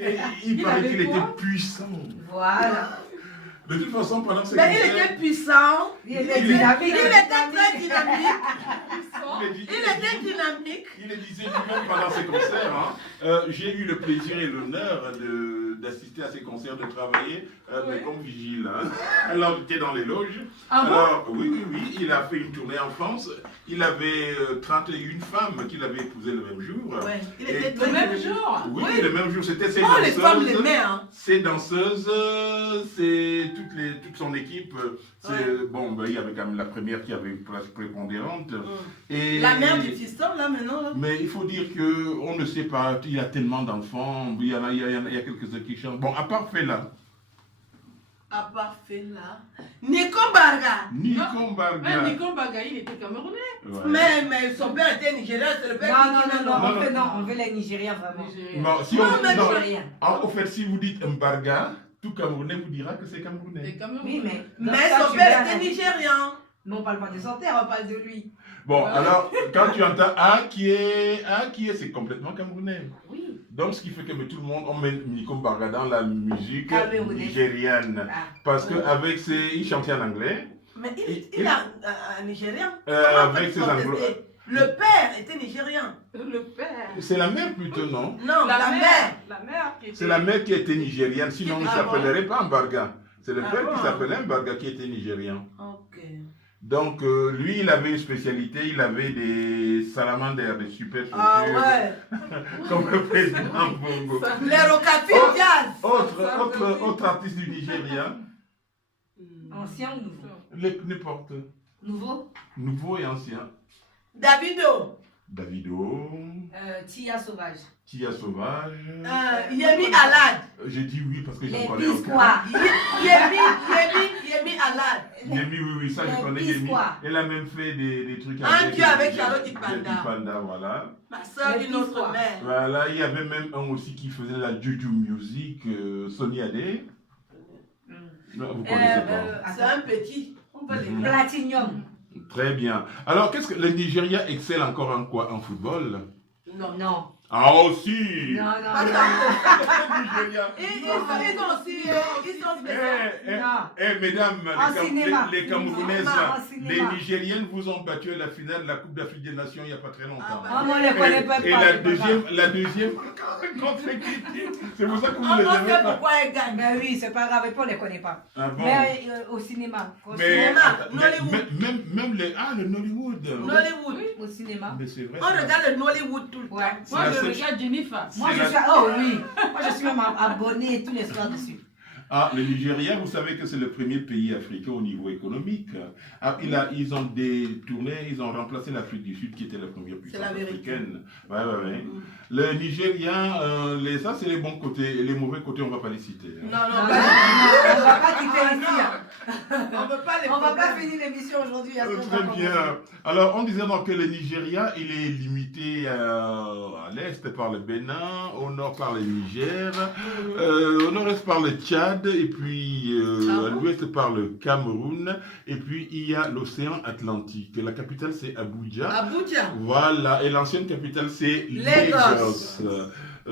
Et il paraît qu'il était puissant. Voilà. De toute façon, pendant ces Mais il était puissant. Il était dynamique. Il était très dynamique. Il était dynamique. Il le disait lui-même pendant ses concerts. J'ai eu le plaisir et l'honneur d'assister à ses concerts, de travailler mais comme vigile. Alors, il était dans les loges. Alors, oui, il a fait une tournée en France. Il avait 31 femmes qu'il avait épousées le même jour. Ouais. Il était le même jour. Oui, le même jour. C'était ses danseuses. Les femmes l'aimaient. Hein. Ses danseuses, c'est toute son équipe. Bon, il y avait quand même la première qui avait une place prépondérante. Et la mère du fiston, là, maintenant. Là. Mais il faut dire qu'on ne sait pas, il y a tellement d'enfants, il y a quelques-uns qui chantent. Bon, à part Fela. À part Fela. Nico Barga. Nico Barga. Nico Barga, il était camerounais. Ouais. Mais son père était nigérien, c'est le père qui on veut les Nigériens vraiment. Non, si en fait, si vous dites Mbarga, tout Camerounais vous dira que c'est Camerounais. Oui, mais son père était nigérien. Mais on parle pas de son père, on parle de lui. Bon, alors, quand tu entends A qui est, c'est complètement camerounais. Oui. Donc, ce qui fait que tout le monde, on met Nico Barga dans la musique nigériane. Parce qu'avec il chantait en anglais. Mais il a un Nigérien. Avec ses anglais. Le père était nigérien. Le père. C'est la mère plutôt, non? Non, la mère. La mère qui était... C'est la mère qui était nigériane, sinon on ne s'appellerait pas Mbarga. C'est le père qui s'appelait Mbarga qui était nigérien. Ok. Donc, lui, il avait une spécialité, il avait des salamandres, des super chaussures. Ah ouais. Comme le président Bongo. Les Rocafi Jazz. Autre artiste du Nigeria. Ancien ou nouveau? N'importe. Nouveau? Nouveau et ancien. Davido. Tia Sauvage. Tia Sauvage. Yemi Alad. J'ai dit oui parce que je connais encore. Yemi Alad. Yemi, oui, ça je connais Yemi. Elle a même fait des trucs avec Charlotte Ipanda. Voilà. Ma soeur d'une autre mère. Voilà, il y avait même un aussi qui faisait la Juju Music, Sonny Ade. Vous connaissez pas. C'est un petit. Platinum. Très bien. Alors, qu'est-ce que le Nigeria excelle encore en quoi? En football? Non. Ah aussi. Non. Ils sont mesdames, les Camerounaises, les Nigériennes vous ont battu à la finale de la Coupe d'Afrique des Nations il n'y a pas très longtemps. On ne les connaît pas. Et la deuxième contre-équipe. C'est pour ça que vous les aimez pas. Pourquoi elles gagnent? Mais oui, c'est pas grave, on ne les connaît pas. Ah bon? Mais au cinéma. Même le Nollywood. Nollywood. Au cinéma. Mais c'est vrai. On regarde le Nollywood tout le temps. Moi, je regarde Jennifer. Moi, je suis même abonné tous les soirs dessus. Ah, le Nigeria, vous savez que c'est le premier pays africain au niveau économique. Ah, ils ont détourné, ils ont remplacé l'Afrique du Sud qui était la première puissance africaine. Ouais. Le Nigeria, ça c'est les bons côtés, les mauvais côtés, on ne va pas les citer. Non, on ne va pas quitter ici. On ne va pas finir l'émission aujourd'hui. Très bien. Alors, on disait donc que le Nigeria, il est limité à l'est par le Bénin, au nord par le Niger, au nord-est par le Tchad, et puis à l'ouest par le Cameroun, et puis il y a l'océan Atlantique. La capitale c'est Abuja. Voilà, et l'ancienne capitale c'est Lagos.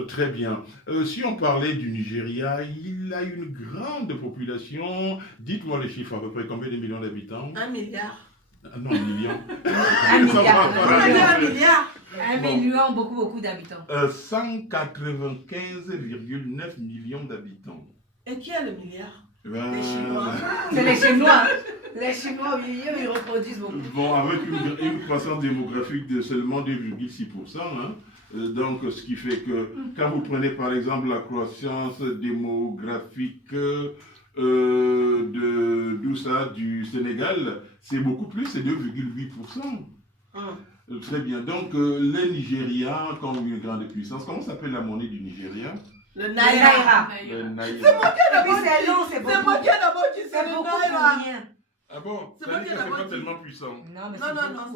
Très bien. Si on parlait du Nigeria, il a une grande population. Dites-moi les chiffres, à peu près combien de millions d'habitants? 1 milliard. Non, un million. 1 milliard. Un milliard. 1 million, beaucoup d'habitants. 195,9 millions d'habitants. Et qui a le milliard? Les Chinois. C'est les Chinois. Les Chinois, ils reproduisent beaucoup. Bon, avec une croissance démographique de seulement 2,6%. Donc, ce qui fait que quand vous prenez par exemple la croissance démographique du Sénégal, c'est beaucoup plus, c'est 2,8%. Très bien. Donc, le Nigeria, comme une grande puissance, comment s'appelle la monnaie du Nigeria? Le Naira. Le Naira. C'est moi qui ai d'abord dit. C'est C'est le beaucoup Naira. rien. Ah bon? Ça veut dire que c'est pas tellement puissant. Non, c'est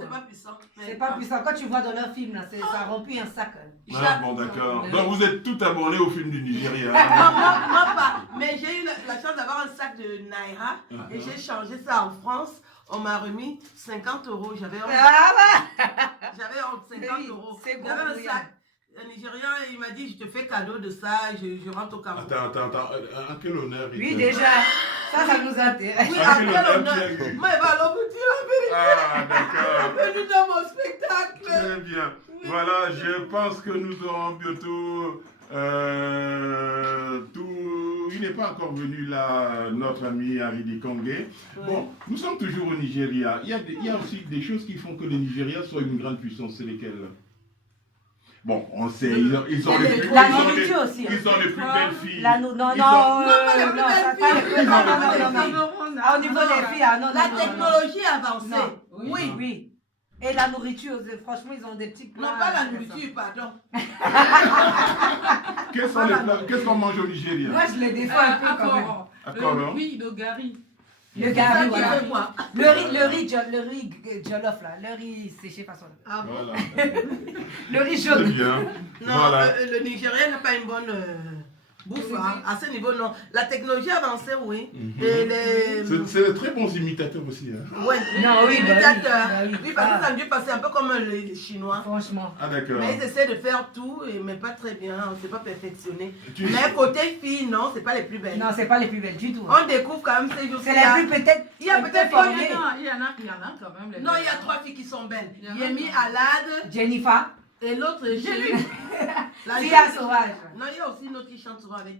pas puissant. C'est pas puissant. Quand tu vois dans leur film, ça remplit un sac. Ah bon, d'accord. Donc vous êtes tout abonnés au film du Nigeria. Moi pas. Mais j'ai eu la chance d'avoir un sac de Naira et j'ai changé ça en France. On m'a remis 50 €. J'avais honte. J'avais honte, 50 €. J'avais un sac. Le Nigérian, il m'a dit, je te fais cadeau de ça, je rentre au Cameroun. Attends. En quel honneur il Oui, te- déjà. Ça nous intéresse. Oui, Ah, à quel quel honneur honneur. tu as eu. Moi, il va alors vous dire la vérité. Ah, d'accord. Bienvenue dans mon spectacle. Très bien. Voilà, je pense que nous aurons bientôt tout. Il n'est pas encore venu là, notre ami Haridi Kongé. Bon, nous sommes toujours au Nigeria. Il y a aussi des choses qui font que le Nigeria soit une grande puissance. C'est lesquelles? Bon, on sait, ils ont les plus La ils ont nourriture les- aussi. Ils ont les plus belles filles. Non, non, Ils ont- pas les plus non, belles pas les filles. plus- non, non, Pas les non, non, filles. non. Ah, au niveau des filles, ah, non, non, La non, non, technologie avancée. non. Oui. Oui. Et la nourriture, franchement, ils ont des petits plats. Non, pas la nourriture, pardon. Quels sont les plats? Qu'est-ce qu'on mange au Nigeria? Moi, je les défends un peu quand même. D'accord, hein? Oui, le gari. Le Ça gari, qui voilà. fait quoi? Le riz jollof, là. Le riz séché façon. Ah bon? Voilà. Le riz Très jaune. bien. Non, Voilà. le Nigérien n'a pas une bonne bouffe. Hein. À ce niveau, non. La technologie avancée, oui. Et les... C'est de très bons imitateurs aussi. Hein? Ouais. Non, oui, bah oui. Imitateurs. Bah oui. Oui, parce que Ah. ça a dû passer un peu comme les Chinois. Franchement. Ah, d'accord. Mais ils essaient de faire tout, mais pas très bien. On ne s'est pas perfectionné. Tu- Mais côté filles, non, c'est pas les plus belles. Non, c'est pas les plus belles du tout. On découvre quand même ces jours. C'est les plus peut-être. Il y a un peu peut-être formées. Il y en a quand même. Les Non, il y a 3 filles qui sont belles. Il y en a Yemi qui- Alade Jennifer. et l'autre chérie. La Tia jeune- Sauvage. Non, il y a aussi une autre qui chante souvent avec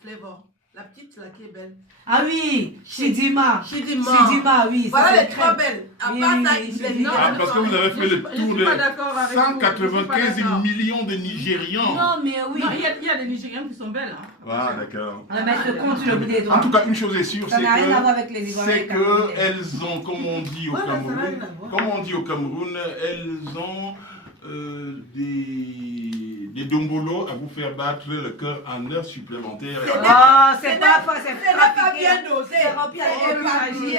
Flavor. La petite, là, qui est belle. Ah oui, Chidima. Chidima. Chidima, oui. ça, Voilà c'est les 3 très- belles. À Oui, part oui, ça, oui, les oui. Nigérians Ah, parce que sont- vous avez fait le Je tour suis des pas d'accord avec vous. Je suis pas 195 d'accord. millions de Nigérians. Non, mais oui. Non, il y a des Nigériens qui sont belles. Hein. Ah, d'accord. On va mettre le compte sur le bout des doigts. En tout cas, une chose est sûre, Ça c'est n'a rien à voir que avec les Ivoiriens. c'est qu'elles ont, comme on dit au Voilà, ça n'a Cameroun, rien à voir. comme on dit au Cameroun, elles ont des dombolos à vous faire battre le cœur en heures supplémentaires. Oh, c'est pas faux, c'est C'est pas trafiqué. bien dosé. C'est rempli avec C'est des éparpillé. magie.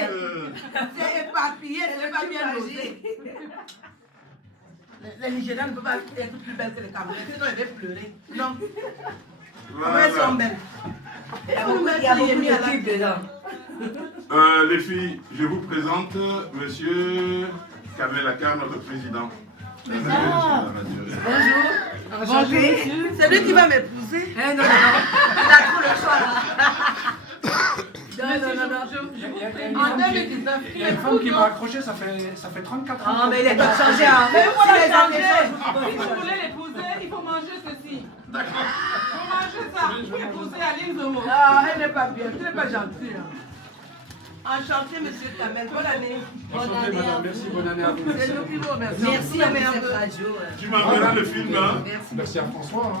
C'est éparpillé, c'est pas bien dosé. Les Nigériens ne peuvent pas être plus belles que les Camerounais, sinon ils vont pleurer. Non, comment elles sont belles. Il y a beaucoup de cubes dedans. Les filles, je vous présente Monsieur Kamel Akar, notre président. Bonjour. Bonjour, monsieur. C'est lui qui va m'épouser. Eh, non, non, non. Il a trop le choix là. En 2019, Il y a une femme qui m'a accroché, ça fait 34 ans. Ah, mais il est temps de changer. Hein. Mais voilà, Si les changer. années si vous changent, voulez l'épouser, il faut manger ceci. Il faut manger ça pour épouser Aline Zomo. Ah, elle n'est pas bien, tu n'es pas gentille. Enchanté, monsieur Kamel. Bonne année. Enchanté, madame. Merci, bonne année à vous. C'est nous qui vous remercions. Merci à vous, cette radio. Tu m'enverras le film, hein? Merci. Merci à François. hein.